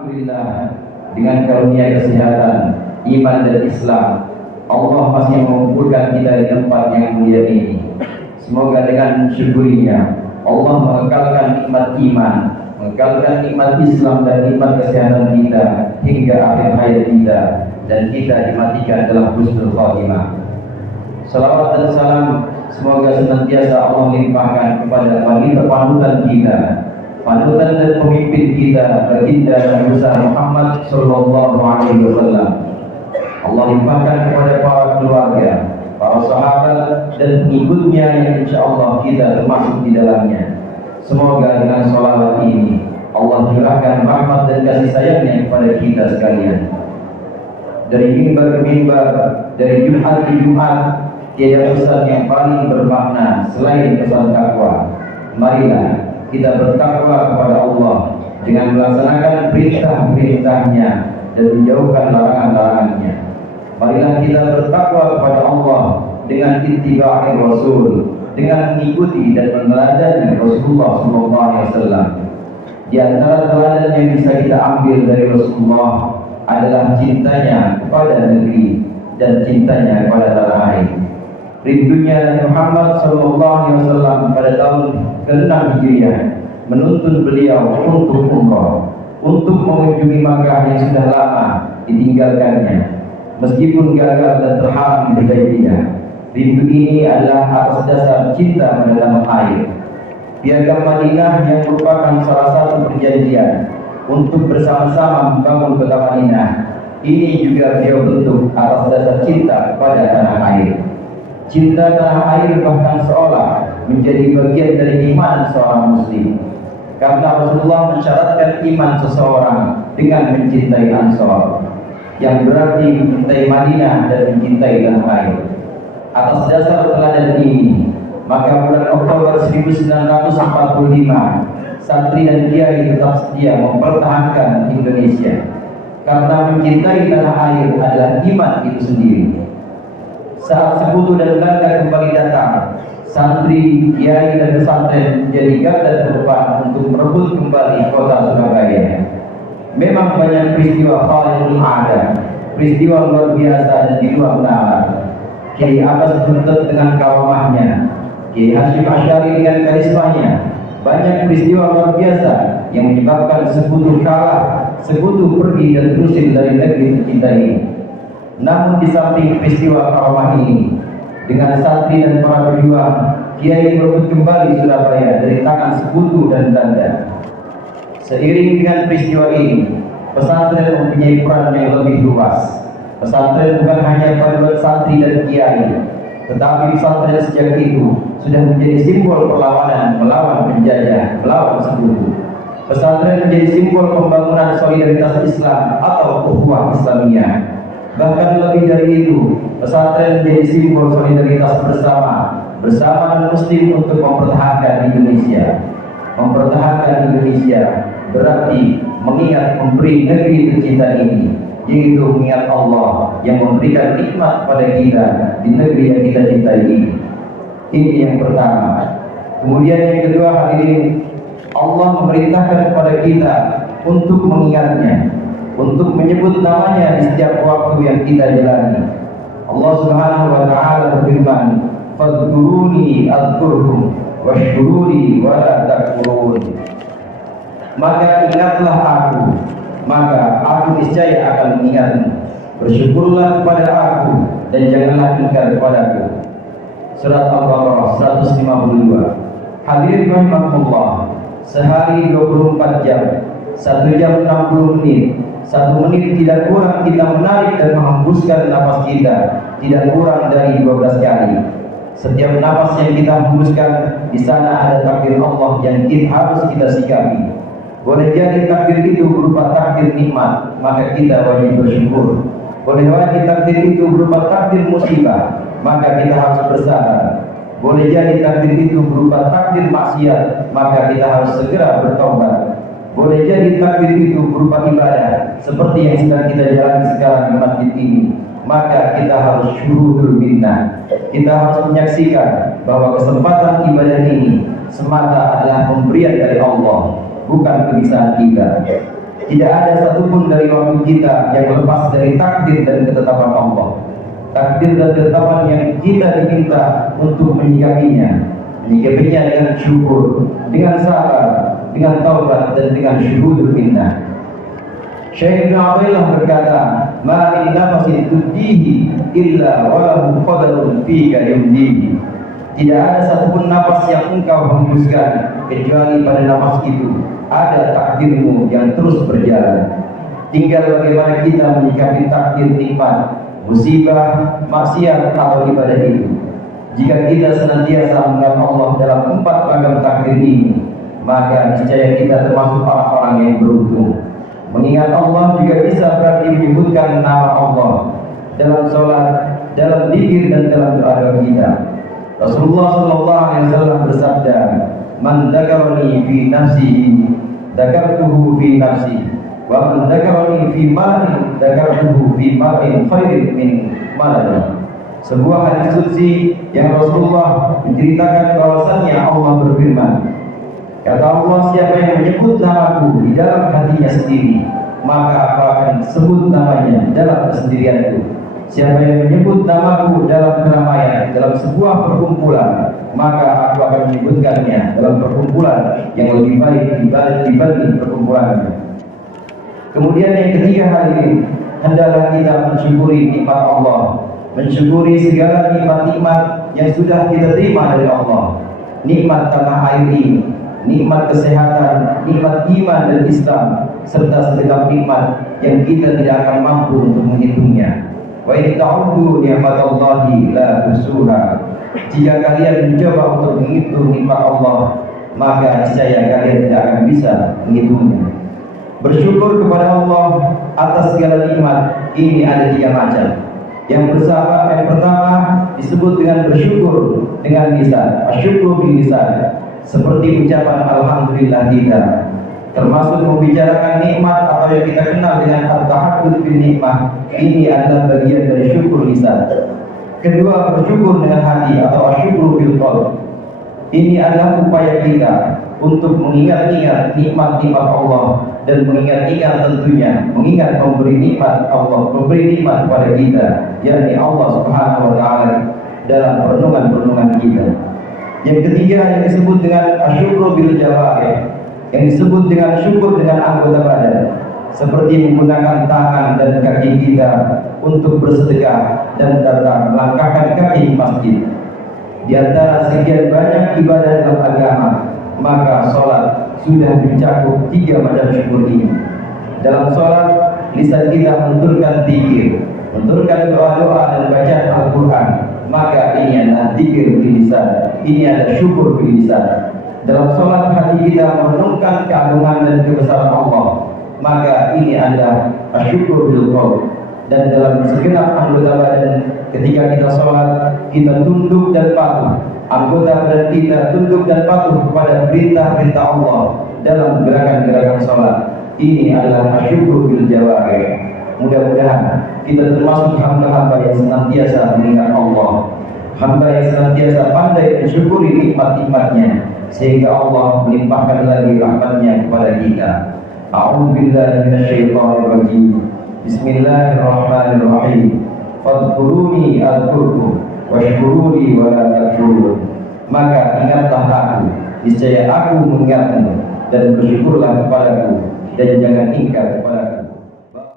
Alhamdulillah, dengan karunia kesehatan, iman dan Islam, Allah masih mengumpulkan kita di tempat yang mulia ini. Semoga dengan syukurinya Allah mengekalkan nikmat iman, mengekalkan nikmat Islam dan nikmat kesehatan kita hingga akhir hayat kita, dan kita dimatikan dalam husnul khatimah. Salawat dan salam semoga senantiasa Allah limpahkan kepada wanita panutan kita, panutan dan pemimpin kita, baginda Nabi Muhammad sallallahu alaihi wasallam. Allah limpahkan kepada para keluarga, para sahabat dan pengikutnya yang insyaallah kita termasuk di dalamnya. Semoga dengan sholawat ini Allah curahkan rahmat dan kasih sayangnya kepada kita sekalian. Dari mimbar ke mimbar, dari Jumat ke Jumat, tiada pesan yang paling bermakna selain pesan takwa. Marilah kita bertakwa kepada Allah dengan melaksanakan perintah-perintahnya dan menjauhkan larangan-larangannya. Marilah kita bertakwa kepada Allah dengan ittiba'i Rasul, dengan mengikuti dan meneladani Rasulullah SAW. Di antara teladan yang bisa kita ambil dari Rasulullah adalah cintanya kepada negeri dan cintanya kepada tanah air. Rindunya Muhammad SAW pada tahun ke-6 Hijriah menuntun beliau untuk umrah, untuk mengunjungi Makkah yang sudah lama ditinggalkannya. Meskipun gagal dan terhalang di Hudaybiyah, rindu ini adalah atas dasar cinta pada tanah air. Piagam Madinah yang merupakan salah satu perjanjian untuk bersama-sama membangun kota Madinah, ini juga beliau bentuk atas dasar cinta kepada tanah air. Cinta tanah air bahkan seolah menjadi bagian dari iman seorang muslim, karena Rasulullah mensyaratkan iman seseorang dengan mencintai Ansor, yang berarti mencintai Madinah dan mencintai tanah air. Atas dasar teladan ini, maka bulan Oktober 1945 santri dan kiai tetap setia mempertahankan Indonesia, karena mencintai tanah air adalah iman itu sendiri. Saat sekutu dan Belanda kembali datang, santri, kiai dan pesantren menjadi garda terdepan untuk merebut kembali kota Surabaya. Memang banyak peristiwa khalidul ada, peristiwa luar biasa dan di luar nalar. Kiai Abbas Buntut dengan karamahnya, Kiai Hasyim Asy'ari dengan karismanya. Banyak peristiwa luar biasa yang menyebabkan sekutu kalah, sekutu pergi dan terusir dari negeri tercinta ini. Namun di samping peristiwa karamah ini, dengan santri dan para pejuang, Kiai merebut kembali Surabaya dari tangan sekutu dan Belanda. Seiring dengan peristiwa ini, pesantren mempunyai peran yang lebih luas. Pesantren bukan hanya paduan santri dan kiai, tetapi pesantren sejak itu sudah menjadi simbol perlawanan melawan penjajah, melawan sekutu. Pesantren menjadi simbol pembangunan solidaritas Islam atau ukhuwah Islamiyah. Bahkan lebih dari itu, pesantren menjadi simbol solidaritas bersama muslim untuk mempertahankan Indonesia. Mempertahankan Indonesia berarti mengingat memberi negeri tercinta ini, yaitu mengingat Allah yang memberikan nikmat pada kita di negeri yang kita cintai ini. Ini yang pertama. Kemudian yang kedua, hadirin, Allah memerintahkan kepada kita untuk mengingatnya, untuk menyebut namanya di setiap waktu yang kita jalani. Allah Subhanahu wa taala berfirman, "Fadhkuruni adzkurkum washkuruni wa la takfurun." Maka ingatlah aku, maka aku niscaya akan mengingatmu. Bersyukurlah kepada aku dan janganlah ingkar kepadaku. Surat Al-Baqarah 152. Hadirin rahimakumullah, sehari 24 jam, 1 jam 60 menit, 1 menit tidak kurang kita menarik dan menghembuskan nafas kita, tidak kurang dari 12 kali. Setiap nafas yang kita hembuskan, di sana ada takdir Allah yang harus kita sikapi. Boleh jadi takdir itu berupa takdir nikmat, maka kita wajib bersyukur. Boleh jadi takdir itu berupa takdir musibah, maka kita harus bersabar. Boleh jadi takdir itu berupa takdir maksiat, maka kita harus segera bertobat. Boleh jadi takdir itu berupa ibadah, seperti yang sedang kita jalani sekarang di masjid ini, maka kita harus syuhudul minnah. Kita harus menyaksikan bahwa kesempatan ibadah ini semata adalah pemberian dari Allah, bukan kebiasaan kita. Tidak ada satupun dari waktu kita yang lepas dari takdir dan ketetapan Allah. Takdir dan ketetapan yang kita diminta untuk menyikapinya dengan syukur, dengan sabar, dengan taubat, dan dengan syuhudul minna. Syekh Ibn Athaillah berkata, "Ma min nafasin tuddihi illa walahu qadarun fika yumdihi." Tidak ada satupun nafas yang engkau hembuskan kecuali pada nafas itu ada takdirmu yang terus berjalan. Tinggal bagaimana kita menyikapi takdir nikmat, musibah, maksiat atau ibadah itu. Jika kita senantiasa mengingat Allah dalam 4 ragam takdir ini, maka niscaya kita termasuk orang-orang yang beruntung. Mengingat Allah juga bisa berarti menyebutkan nama Allah dalam sholat, dalam zikir, dan dalam doa kita. Rasulullah SAW bersabda, "Man dzakarani fi nafsihi, dzakartuhu fi nafsi, wa man dzakarani fi malin, dzakartuhu fi malin khairin min malin." Sebuah hadis qudsi yang Rasulullah menceritakan bahwasannya Allah berfirman, kata Allah, siapa yang menyebut namaku di dalam hatinya sendiri, maka aku akan sebut namanya dalam kesendirianku. Siapa yang menyebut namaku dalam keramaian, dalam sebuah perkumpulan, maka aku akan menyebutkannya dalam perkumpulan yang lebih baik dibanding perkumpulannya. Kemudian yang ketiga hadirin, hendaklah kita mensyukuri nikmat Allah, mensyukuri segala nikmat-nikmat yang sudah kita terima dari Allah. Nikmat tanah air ini, nikmat kesehatan, nikmat iman dan Islam, serta segenap nikmat yang kita tidak akan mampu untuk menghitungnya. Wa in ta'uddu ni'matallahi la tuhsuha. Jika kalian mencoba untuk menghitung nikmat Allah, maka niscaya kalian tidak akan bisa menghitungnya. Bersyukur kepada Allah atas segala nikmat ini ada 3 macam. Yang pertama disebut dengan bersyukur dengan lisan, asyukru bil lisan, seperti ucapan alhamdulillah kita, termasuk membicarakan nikmat atau yang kita kenal dengan at-tahaddud bil nikmah. Ini adalah bagian dari syukur lisan. Kedua, bersyukur dengan hati atau asyukru bil qalb. Ini adalah upaya kita untuk mengingat-ingat nikmat-nikmat Allah dan mengingat-ingat tentunya mengingat pemberi nikmat Allah, memberi nikmat kepada kita, yakni Allah Subhanahu wa taala dalam perenungan-perenungan kita. Yang ketiga yang disebut dengan asyukru bil jawarih, yang disebut dengan syukur dengan anggota badan, seperti menggunakan tangan dan kaki kita untuk bersedekah dan datang melangkahkan kaki di masjid. Di antara sekian banyak ibadah dalam agama, maka sholat sudah mencakup 3 macam syukur ini. Dalam sholat, lisan kita menuturkan zikir, menuturkan doa-doa dan bacaan Al-Quran, maka ini adalah zikir bil lisan, ini adalah syukur bil lisan. Dalam sholat, hati kita merenungkan keagungan dan kebesaran Allah, maka ini adalah asyukur bil qalb. Dan dalam segenap anggota badan, ketika kita sholat, kita tunduk dan patuh. Anggota badan kita tunduk dan patuh kepada perintah-perintah Allah dalam gerakan-gerakan sholat. Ini adalah asyukur bil jawarih. Mudah-mudahan kita termasuk hamba-hamba yang senantiasa mengingat Allah, hamba yang senantiasa pandai mensyukuri nikmat-nikmatnya, sehingga Allah melimpahkan lagi rahmatnya kepada kita. A'udzubillahi minasyaitonir rajim. Bismillahirrahmanirrahim. Fadhkuruni adzkurkum washkuruni wa la takfurun. Maka ingatlah aku, niscaya aku mengingatmu, dan bersyukurlah kepadaku, dan jangan ingkar kepadaku.